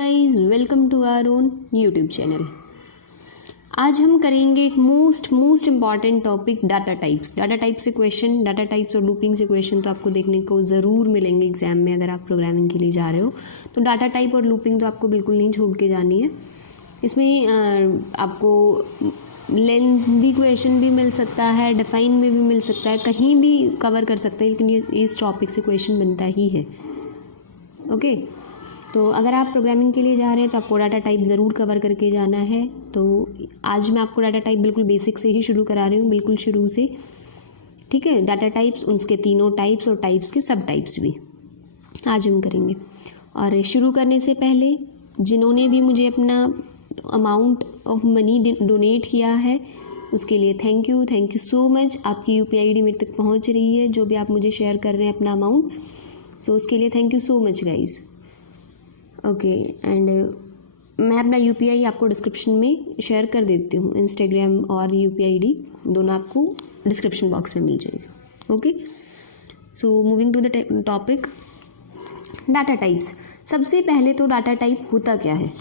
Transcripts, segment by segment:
Guys, welcome to our own YouTube channel. आज हम करेंगे एक most important topic, data types. Data type से क्वेश्चन, डाटा टाइप्स और लूपिंग से क्वेश्चन तो आपको देखने को ज़रूर मिलेंगे एग्जाम में अगर आप प्रोग्रामिंग के लिए जा रहे हो। तो डाटा टाइप और लूपिंग तो आपको बिल्कुल नहीं छोड़ के जानी है। इसमें आपको लेंथी क्वेश्चन भी मिल सकता है, डिफाइन में भी मिल सकता है, कहीं भी कवर कर सकते हैं, लेकिन ये इस टॉपिक से क्वेश्चन बनता ही है। ओके, तो अगर आप प्रोग्रामिंग के लिए जा रहे हैं तो आपको डाटा टाइप ज़रूर कवर करके जाना है। तो आज मैं आपको डाटा टाइप बिल्कुल बेसिक से ही शुरू करा रही हूँ, बिल्कुल शुरू से। ठीक है, डाटा टाइप्स, उसके तीनों टाइप्स और टाइप्स के सब टाइप्स भी आज हम करेंगे। और शुरू करने से पहले जिन्होंने भी मुझे अपना अमाउंट ऑफ मनी डोनेट किया है उसके लिए थैंक यू सो मच। आपकी UPI ID मेरे तक पहुँच रही है, जो भी आप मुझे शेयर कर रहे हैं अपना अमाउंट, सो उसके लिए thank you so much guys. Okay, and मैं अपना UPI आपको डिस्क्रिप्शन में शेयर कर देती हूँ। इंस्टाग्राम और UPI ID दोनों आपको डिस्क्रिप्शन बॉक्स में मिल जाएगी। Okay, so moving to the topic, data types. सबसे पहले तो डाटा टाइप होता क्या है?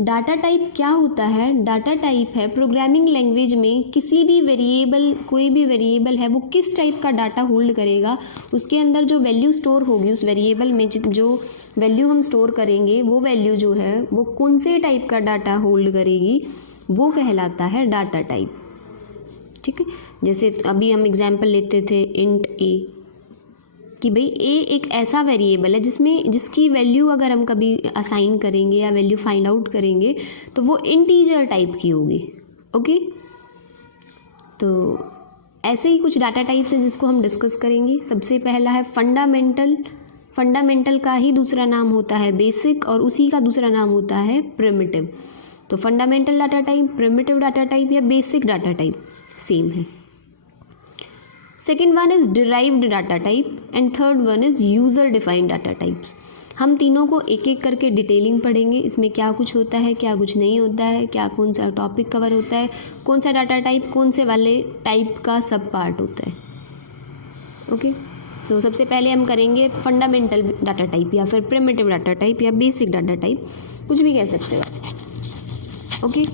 डाटा टाइप क्या होता है? डाटा टाइप है प्रोग्रामिंग लैंग्वेज में किसी भी वेरिएबल, कोई भी वेरिएबल है, वो किस टाइप का डाटा होल्ड करेगा, उसके अंदर जो वैल्यू स्टोर होगी, उस वेरिएबल में जो वैल्यू हम स्टोर करेंगे, वो वैल्यू जो है वो कौन से टाइप का डाटा होल्ड करेगी, वो कहलाता है डाटा टाइप। ठीक है, जैसे अभी हम एग्जाम्पल लेते थे इंट ए, कि भाई ए एक ऐसा वेरिएबल है जिसकी वैल्यू अगर हम कभी असाइन करेंगे या वैल्यू फाइंड आउट करेंगे तो वो इंटीजर टाइप की होगी। ओके, तो ऐसे ही कुछ डाटा टाइप्स हैं जिसको हम डिस्कस करेंगे। सबसे पहला है फंडामेंटल। फंडामेंटल का ही दूसरा नाम होता है बेसिक, और उसी का दूसरा नाम होता है प्रिमिटिव। तो fundamental data type, primitive data type या बेसिक डाटा टाइप सेम है। Second one is derived data type and third one is user defined data types. हम तीनों को एक एक करके डिटेलिंग पढ़ेंगे, इसमें क्या कुछ होता है, क्या कुछ नहीं होता है, क्या कौन सा टॉपिक कवर होता है, कौन सा डाटा टाइप कौन से वाले टाइप का सब पार्ट होता है। ओके, सो सबसे पहले हम करेंगे फंडामेंटल डाटा टाइप या फिर प्रिमिटिव डाटा टाइप या बेसिक डाटा टाइप, कुछ भी कह सकते हो। ओके,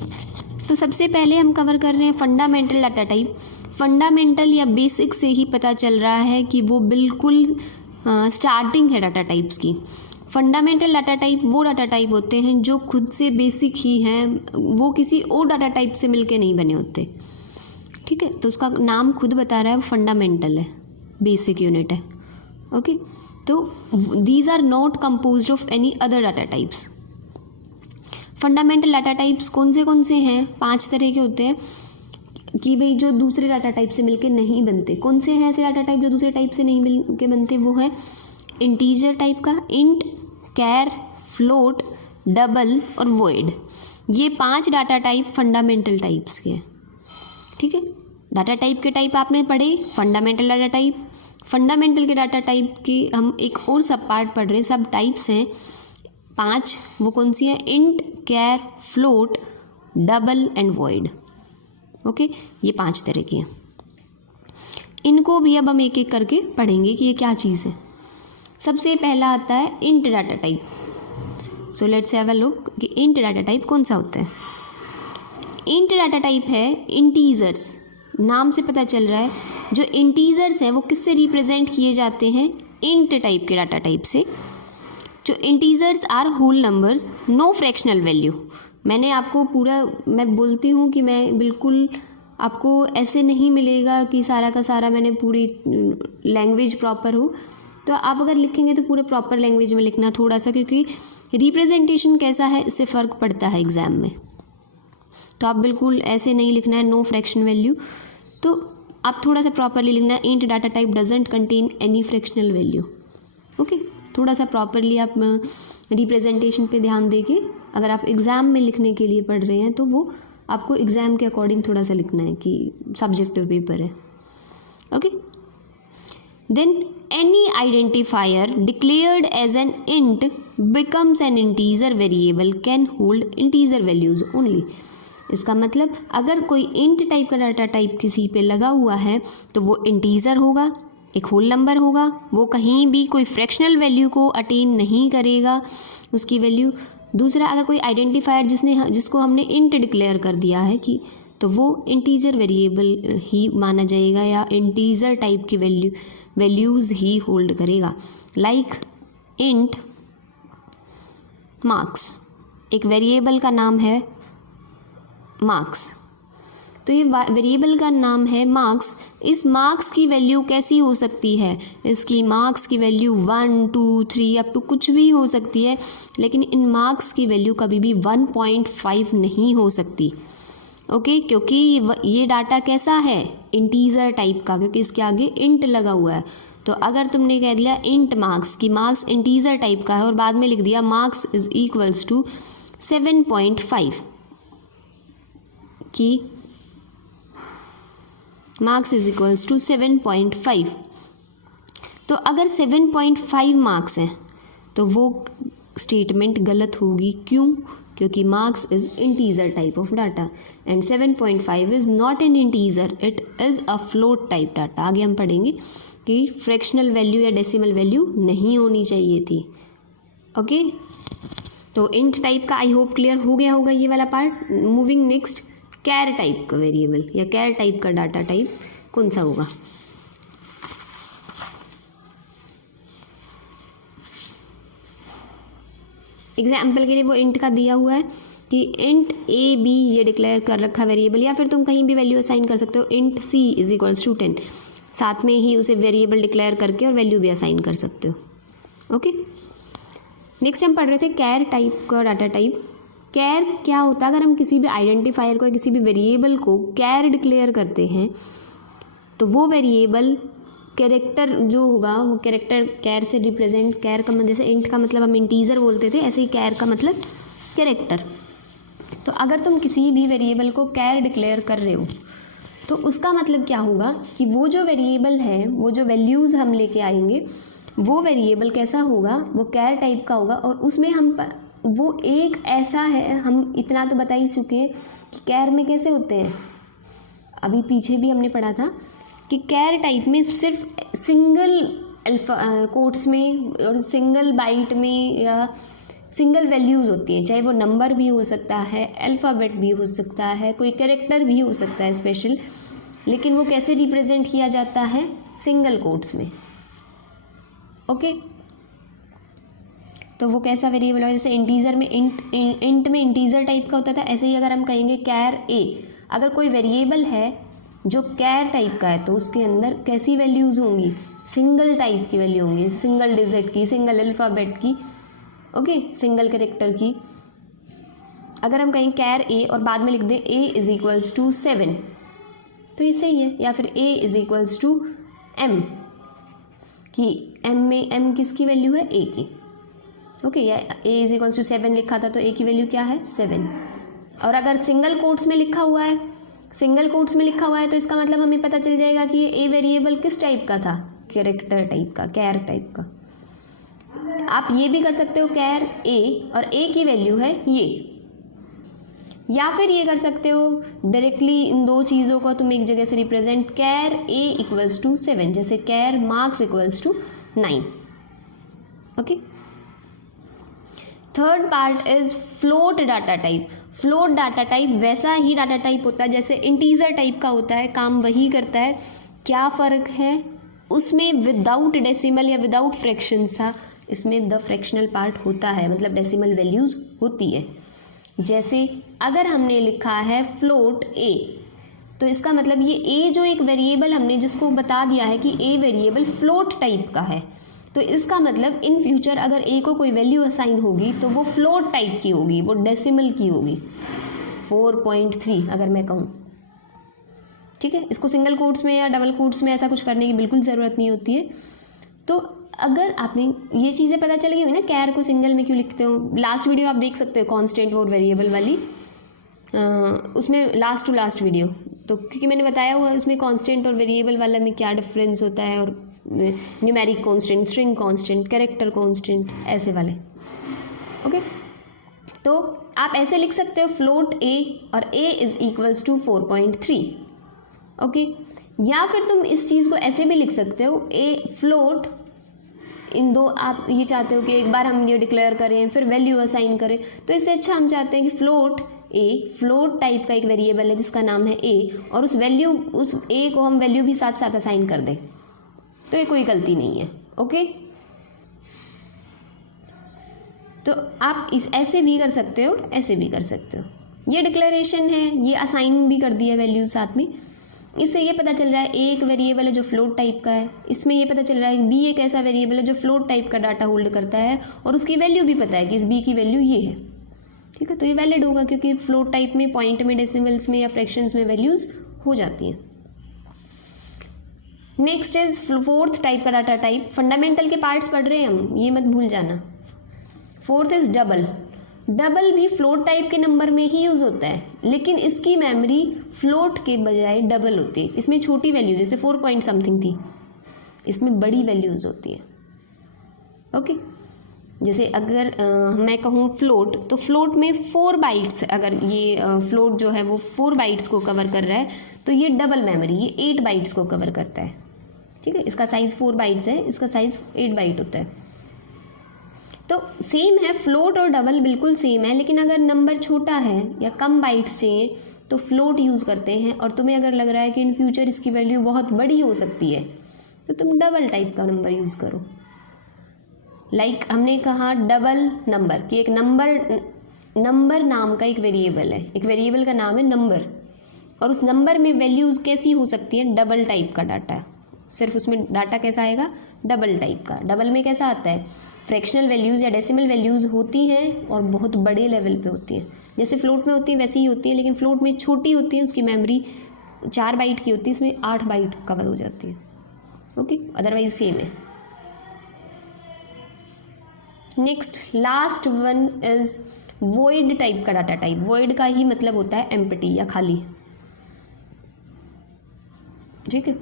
तो सबसे पहले हम कवर कर रहे हैं फंडामेंटल डाटा टाइप। फंडामेंटल या बेसिक से ही पता चल रहा है कि वो बिल्कुल स्टार्टिंग है डाटा टाइप्स की। फंडामेंटल डाटा टाइप वो डाटा टाइप होते हैं जो खुद से बेसिक ही हैं, वो किसी और डाटा टाइप से मिलके नहीं बने होते। ठीक है, तो उसका नाम खुद बता रहा है, फंडामेंटल है, बेसिक यूनिट है। ओके, तो these are not composed of any other data types. Fundamental data types कौन से हैं? 5 तरह के होते हैं कि भाई जो दूसरे डाटा टाइप से मिलके नहीं बनते। कौन से हैं ऐसे डाटा टाइप जो दूसरे टाइप से नहीं मिलके बनते? वो है इंटीजर टाइप का, इंट, कैर, फ्लोट, डबल और वॉइड। ये 5 डाटा टाइप फंडामेंटल टाइप्स के हैं। ठीक है, डाटा टाइप के टाइप आपने पढ़े, फंडामेंटल डाटा टाइप। फंडामेंटल के डाटा टाइप की हम एक और सब पार्ट पढ़ रहे हैं, सब टाइप्स हैं 5। वो कौन सी हैं? Int, char, float, double and void. Okay, ये 5 तरह की हैं। इनको भी अब हम एक एक करके पढ़ेंगे कि ये क्या चीज़ है। सबसे पहला आता है int data type. So let's have a look कि इंट डाटा टाइप कौन सा होता है। इंट डाटा टाइप है इंटीजर्स, नाम से पता चल रहा है। जो इंटीजर्स हैं वो किससे रिप्रेजेंट किए जाते हैं? इंट टाइप के डाटा टाइप से। जो integers are whole numbers, no fractional value. मैंने आपको पूरा, मैं बोलती हूँ कि मैं बिल्कुल आपको ऐसे नहीं मिलेगा कि सारा का सारा मैंने पूरी लैंग्वेज प्रॉपर हो, तो आप अगर लिखेंगे तो पूरे प्रॉपर लैंग्वेज में लिखना थोड़ा सा, क्योंकि रिप्रेजेंटेशन कैसा है इससे फ़र्क पड़ता है एग्ज़ाम में। तो आप बिल्कुल ऐसे नहीं लिखना है नो फ्रैक्शन वैल्यू, तो आप थोड़ा सा प्रॉपरली लिखना है int data type doesn't contain any fractional value. Okay, थोड़ा सा प्रॉपरली आप रिप्रेजेंटेशन पे ध्यान देके, अगर आप एग्ज़ाम में लिखने के लिए पढ़ रहे हैं तो वो आपको एग्ज़ाम के अकॉर्डिंग थोड़ा सा लिखना है कि सब्जेक्टिव पेपर है। Okay, then any identifier declared as an int becomes an integer variable can hold integer values only. इसका मतलब अगर कोई इंट टाइप का डाटा टाइप किसी पे लगा हुआ है तो वो इंटीजर होगा, एक होल नंबर होगा, वो कहीं भी कोई फ्रैक्शनल वैल्यू को अटेन नहीं करेगा, उसकी वैल्यू दूसरा, अगर कोई आइडेंटिफायर जिसको हमने इंट डिक्लेयर कर दिया है कि, तो वो इंटीजर वेरिएबल ही माना जाएगा या इंटीजर टाइप की वैल्यूज़ ही होल्ड करेगा। लाइक इंट मार्क्स, एक वेरिएबल का नाम है मार्क्स, तो ये वेरिएबल का नाम है मार्क्स। इस मार्क्स की वैल्यू कैसी हो सकती है, इसकी मार्क्स की वैल्यू 1, 2, 3 अप टू कुछ भी हो सकती है, लेकिन इन मार्क्स की वैल्यू कभी भी 1.5 नहीं हो सकती। ओके, क्योंकि ये डाटा कैसा है, इंटीजर टाइप का, क्योंकि इसके आगे इंट लगा हुआ है। तो अगर तुमने कह दिया इंट मार्क्स की मार्क्स इंटीजर टाइप का है और बाद में लिख दिया मार्क्स इज इक्वल्स टू 7.5 की मार्क्स इज इक्वल्स टू 7.5, तो अगर 7.5 मार्क्स हैं तो वो स्टेटमेंट गलत होगी। क्यों? क्योंकि marks is integer type of data and 7.5 is not an integer, it is a float type data. आगे हम पढ़ेंगे कि फ्रैक्शनल वैल्यू या डेसिमल वैल्यू नहीं होनी चाहिए थी। ओके, तो इंट टाइप का आई होप क्लियर हो गया होगा ये वाला part. Moving next, char type का वेरिएबल या कैर टाइप का डाटा टाइप कौन सा होगा? एग्जाम्पल के लिए वो इंट का दिया हुआ है कि इंट ए बी ये डिक्लेयर कर रखा वेरिएबल, या फिर तुम कहीं भी वैल्यू असाइन कर सकते हो। Int c is equals to 10, साथ में ही उसे वेरिएबल डिक्लेयर करके और वैल्यू भी असाइन कर सकते हो। ओके, नेक्स्ट हम पढ़ रहे थे कैर टाइप का डाटा टाइप। कैर क्या होता है? अगर हम किसी भी आइडेंटिफायर को, किसी भी वेरिएबल को कैर डिक्लेयर करते हैं तो वो वेरिएबल कैरेक्टर जो होगा वो कैरेक्टर कैर से रिप्रेजेंट, कैर का मतलब जैसे इंट का मतलब हम इंटीजर बोलते थे, ऐसे ही कैर का मतलब कैरेक्टर। तो अगर तुम किसी भी वेरिएबल को कैर डिक्लेयर कर रहे हो तो उसका मतलब क्या होगा कि वो जो वेरिएबल है, वो जो वैल्यूज़ हम लेके आएंगे, वो वेरिएबल कैसा होगा, वो कैर टाइप का होगा। और उसमें हम वो एक ऐसा है, हम इतना तो बता ही चुके हैं कि कैर में कैसे होते हैं, अभी पीछे भी हमने पढ़ा था कि कैर टाइप में सिर्फ सिंगल अल्फा कोट्स में और सिंगल बाइट में या सिंगल वैल्यूज़ होती हैं, चाहे वो नंबर भी हो सकता है, अल्फ़ाबेट भी हो सकता है, कोई कैरेक्टर भी हो सकता है स्पेशल, लेकिन वो कैसे रिप्रेजेंट किया जाता है, सिंगल कोट्स में। ओके, तो वो कैसा वेरिएबल है, जैसे इंटीजर में इंट में इंटीजर टाइप का होता था, ऐसे ही अगर हम कहेंगे कैर ए, अगर कोई वेरिएबल है जो कैर टाइप का है तो उसके अंदर कैसी वैल्यूज़ होंगी, सिंगल टाइप की वैल्यू होंगी, सिंगल डिजिट की, सिंगल अल्फ़ाबेट की, ओके, सिंगल कैरेक्टर की। अगर हम कहें कैर ए और बाद में लिख दें ए इज़ इक्वल्स टू 7 तो ये सही है, या फिर a is equals to m कि एम में एम किसकी वैल्यू है, ए की। ओके, या ए इज़ इक्वल्स टू 7 लिखा था तो ए की वैल्यू क्या है, 7। और अगर सिंगल कोट्स में लिखा हुआ है, सिंगल कोट्स में लिखा हुआ है तो इसका मतलब हमें पता चल जाएगा कि ये ए वेरिएबल किस टाइप का था, कैरेक्टर टाइप का, कैर टाइप का। आप ये भी कर सकते हो कैर ए और ए की वैल्यू है ये, या फिर ये कर सकते हो डायरेक्टली इन दो चीज़ों को तुम एक जगह से represent, char a equals to 7 जैसे char marks equals to 9। Okay, third part is float data type. Float data type वैसा ही डाटा टाइप होता है जैसे इंटीजर टाइप का होता है, काम वही करता है। क्या फ़र्क है उसमें, विदाउट डेसिमल या विदाउट फ्रैक्शन सा, इसमें द फ्रैक्शनल पार्ट होता है, मतलब डेसिमल वैल्यूज़ होती है। जैसे अगर हमने लिखा है फ्लोट ए तो इसका मतलब ये ए जो एक वेरिएबल हमने जिसको बता दिया है कि ए वेरिएबल फ्लोट टाइप का है, तो इसका मतलब इन फ्यूचर अगर ए को कोई वैल्यू असाइन होगी तो वो फ्लोट टाइप की होगी, वो डेसिमल की होगी, 4.3 अगर मैं कहूँ। ठीक है, इसको सिंगल कोट्स में या डबल कोट्स में ऐसा कुछ करने की बिल्कुल ज़रूरत नहीं होती है। तो अगर आपने ये चीज़ें पता चल गई हुई ना, कैर को सिंगल में क्यों लिखते हो, लास्ट वीडियो आप देख सकते हो कांस्टेंट और वेरिएबल वाली, उसमें लास्ट टू लास्ट वीडियो, तो क्योंकि मैंने बताया हुआ है उसमें कांस्टेंट और वेरिएबल वाला में क्या डिफरेंस होता है, और numeric constant, string constant, character constant, ऐसे वाले। ओके, तो आप ऐसे लिख सकते हो फ्लोट ए और a is equals to 4.3। Okay, या फिर तुम इस चीज़ को ऐसे भी लिख सकते हो, ए फ्लोट इन दो आप ये चाहते हो कि एक बार हम ये डिक्लेयर करें फिर वैल्यू असाइन करें, तो इससे अच्छा हम चाहते हैं कि फ्लोट टाइप का एक वेरिएबल है जिसका नाम है ए, और उस ए को हम वैल्यू भी साथ साथ असाइन कर दें, तो ये कोई गलती नहीं है। ओके, तो आप ऐसे भी कर सकते हो, ऐसे भी कर सकते हो। ये डिक्लेरेशन है, ये असाइन भी कर दिया वैल्यू साथ में। इससे ये पता चल रहा है ए एक वेरिएबल है जो फ्लोट टाइप का है, इसमें ये पता चल रहा है कि बी एक ऐसा वेरिएबल है जो फ्लोट टाइप का डाटा होल्ड करता है, और उसकी वैल्यू भी पता है कि इस बी की वैल्यू ये है। ठीक है, तो ये वैलिड होगा क्योंकि फ्लोट टाइप में पॉइंट में, डेसिमल्स में या फ्रैक्शंस में वैल्यूज़ हो जाती हैं। नेक्स्ट इज फोर्थ टाइप का डाटा टाइप। फंडामेंटल के पार्ट्स पढ़ रहे हैं हम, ये मत भूल जाना। Fourth is double. डबल भी फ्लोट टाइप के नंबर में ही यूज़ होता है, लेकिन इसकी मेमोरी फ्लोट के बजाय डबल होती है। इसमें छोटी वैल्यू जैसे 4 पॉइंट समथिंग थी, इसमें बड़ी वैल्यूज़ होती है। ओके, जैसे अगर मैं कहूँ फ्लोट, तो फ्लोट में 4 बाइट्स, अगर ये फ्लोट जो है वो 4 बाइट्स को कवर कर रहा है, तो ये डबल मेमोरी ये 8 बाइट्स को कवर करता है। ठीक है, इसका साइज़ 4 बाइट्स है, इसका साइज़ 8 बाइट होता है। तो सेम है, फ्लोट और डबल बिल्कुल सेम है, लेकिन अगर नंबर छोटा है या कम बाइट्स चाहिए तो फ्लोट यूज़ करते हैं, और तुम्हें अगर लग रहा है कि इन फ्यूचर इसकी वैल्यू बहुत बड़ी हो सकती है तो तुम डबल टाइप का नंबर यूज़ करो। लाइक हमने कहा डबल नंबर कि एक नंबर नाम का एक वेरिएबल है, एक वेरिएबल का नाम है नंबर, और उस नंबर में वैल्यूज़ कैसी हो सकती है, डबल टाइप का डाटा है। सिर्फ उसमें डाटा कैसा आएगा, डबल टाइप का। डबल में कैसा आता है, फ्रैक्शनल वैल्यूज़ या डेसिमल वैल्यूज़ होती हैं और बहुत बड़े लेवल पे होती हैं। जैसे फ्लोट में होती है वैसी ही होती है, लेकिन फ्लोट में छोटी होती है, उसकी मेमोरी 4 बाइट की होती है, इसमें 8 बाइट कवर हो जाती है। ओके, अदरवाइज सेम है। Next last one is void type का डाटा टाइप। वॉइड का ही मतलब होता है एम्प्टी या खाली। ठीक है,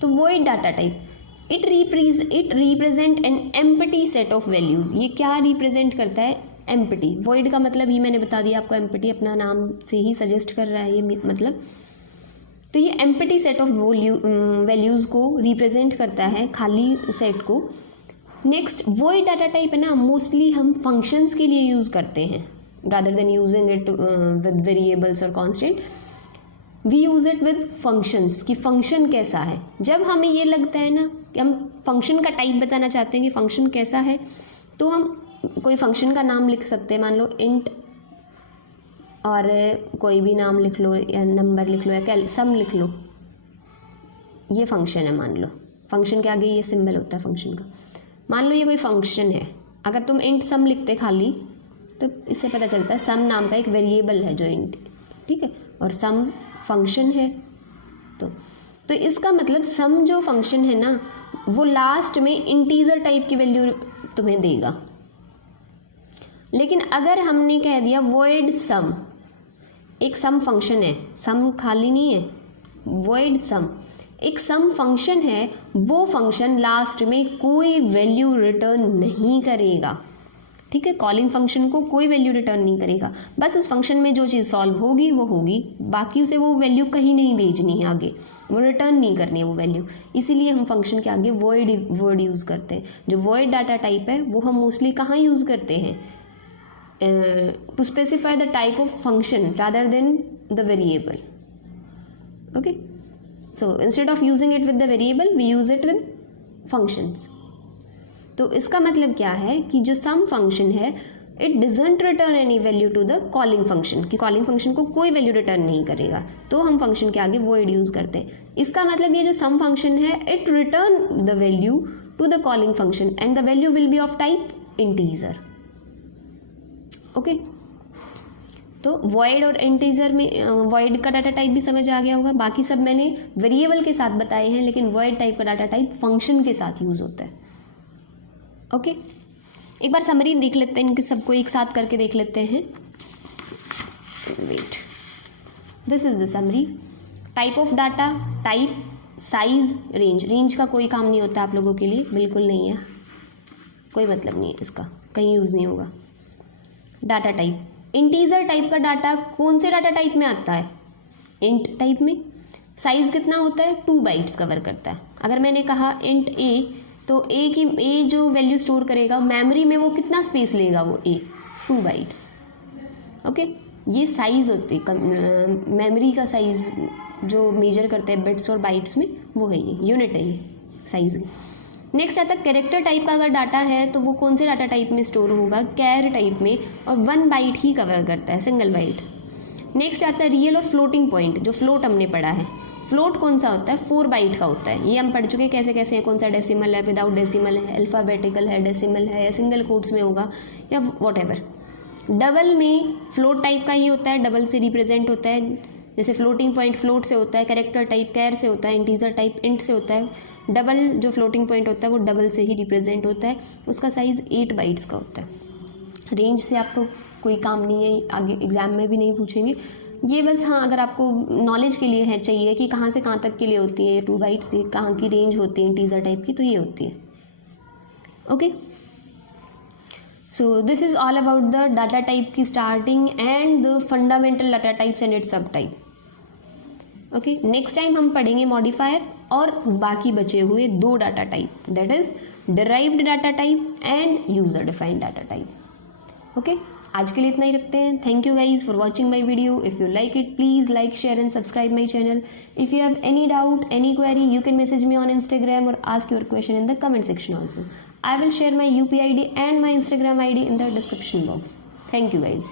तो void data type it represent an empty set of values. ये क्या रिप्रेजेंट करता है, एम्प्टी। वॉइड का मतलब ही मैंने बता दिया आपको, एम्प्टी अपना नाम से ही सजेस्ट कर रहा है ये मतलब। तो ये एम्प्टी सेट ऑफ वैल्यूज़ को रिप्रेजेंट करता है, खाली सेट को। नेक्स्ट वॉइड डाटा टाइप है ना, मोस्टली हम फंक्शंस के लिए यूज़ करते हैं, rather than using it with variables और constant. We use it with functions, कि फंक्शन कैसा है। जब हमें ये लगता है ना कि हम फंक्शन का टाइप बताना चाहते हैं कि फंक्शन कैसा है, तो हम कोई फंक्शन का नाम लिख सकते हैं। मान लो इंट, और कोई भी नाम लिख लो या नंबर लिख लो या सम लिख लो, ये फंक्शन है। मान लो फंक्शन के आगे ये सिंबल होता है फंक्शन का। मान लो ये कोई फंक्शन है, अगर तुम इंट सम लिखते खाली तो इससे पता चलता है सम नाम का एक वेरिएबल है जो इंट, ठीक है, और सम फंक्शन है। तो इसका मतलब सम जो फंक्शन है ना, वो लास्ट में इंटीजर टाइप की वैल्यू तुम्हें देगा। लेकिन अगर हमने कह दिया वॉइड सम, एक सम फंक्शन है, सम खाली नहीं है, वॉइड सम एक सम फंक्शन है, वो फंक्शन लास्ट में कोई वैल्यू रिटर्न नहीं करेगा। ठीक है, कॉलिंग फंक्शन को कोई वैल्यू रिटर्न नहीं करेगा, बस उस फंक्शन में जो चीज़ सॉल्व होगी वो होगी, बाकी उसे वो वैल्यू कहीं नहीं भेजनी है आगे, वो रिटर्न नहीं करनी है वो वैल्यू। इसीलिए हम फंक्शन के आगे वॉइड वर्ड यूज़ करते हैं। जो वॉइड डाटा टाइप है वो हम मोस्टली कहाँ यूज़ करते हैं, to specify the type of function rather than the variable. Okay, so instead of using it with the variable we use it with functions। तो इसका मतलब क्या है कि जो सम फंक्शन है it doesn't return any value to the calling function, कि calling function को कोई वैल्यू रिटर्न नहीं करेगा, तो हम फंक्शन के आगे वॉइड यूज़ करते हैं। इसका मतलब ये जो सम फंक्शन है it return the value to the calling function and the value will be of type integer. Okay, तो वॉइड और इंटीजर में वॉइड का डाटा टाइप भी समझ आ गया होगा। बाकी सब मैंने वेरिएबल के साथ बताए हैं, लेकिन वॉइड टाइप का डाटा टाइप फंक्शन के साथ यूज़ होता है। ओके, एक बार समरी देख लेते हैं, इनके सबको एक साथ करके देख लेते हैं। Wait, this is the summary. Type of data, type, size, range. Range का कोई काम नहीं होता आप लोगों के लिए, बिल्कुल नहीं है, कोई मतलब नहीं है इसका, कहीं यूज़ नहीं होगा। डाटा टाइप, इंटीजर टाइप का डाटा कौन से डाटा टाइप में आता है, इंट टाइप में। साइज़ कितना होता है, 2 बाइट्स कवर करता है, अगर मैंने कहा इंट ए, तो ए जो वैल्यू स्टोर करेगा मेमोरी में, वो कितना स्पेस लेगा, वो ए 2 बाइट्स। ओके, ये साइज़ होती है मेमोरी का साइज़ जो मेजर करते हैं बिट्स और बाइट्स में, वो है ये यूनिट है ये साइज़। नेक्स्ट आता है कैरेक्टर टाइप का अगर डाटा है तो वो कौन से डाटा टाइप में स्टोर होगा, कैर टाइप में, और 1 बाइट ही कवर करता है, सिंगल बाइट। नेक्स्ट आता है रियल और फ्लोटिंग पॉइंट, जो फ्लोट हमने पढ़ा है। फ्लोट कौन सा होता है, 4 बाइट का होता है, ये हम पढ़ चुके हैं कैसे कैसे है, कौन सा डेसिमल है, विदाउट डेसिमल है, अल्फ़ाबेटिकल है, डेसिमल है, या सिंगल कोट्स में होगा, या वॉट एवर। डबल में फ्लोट टाइप का ही होता है, डबल से रिप्रेजेंट होता है, जैसे फ्लोटिंग पॉइंट फ्लोट से होता है, कैरेक्टर टाइप कैर से होता है, इंटीजर टाइप इंट से होता है। डबल जो फ्लोटिंग पॉइंट होता है वो डबल से ही रिप्रेजेंट होता है, उसका साइज़ 8 बाइट्स का होता है। रेंज से आपको कोई काम नहीं है, आगे एग्जाम में भी नहीं पूछेंगे ये, बस हाँ अगर आपको नॉलेज के लिए है चाहिए कि कहाँ से कहाँ तक के लिए होती है 2 बाइट्स से, कहाँ की रेंज होती है इंटीजर टाइप की, तो ये होती है। Okay, so this is all about the data type की starting and the fundamental data types and its sub type. Okay, next time हम पढ़ेंगे मॉडिफायर और बाकी बचे हुए 2 data type, that is derived data type and user defined data type. Okay, आज के लिए इतना ही रखते हैं। Thank you guys for watching my video. If you like it please like, share and subscribe my channel. If you have any doubt, any query, you can message me on Instagram or ask your question in the comment section also. I will share my UPI ID and my Instagram ID in the description box. Thank you guys.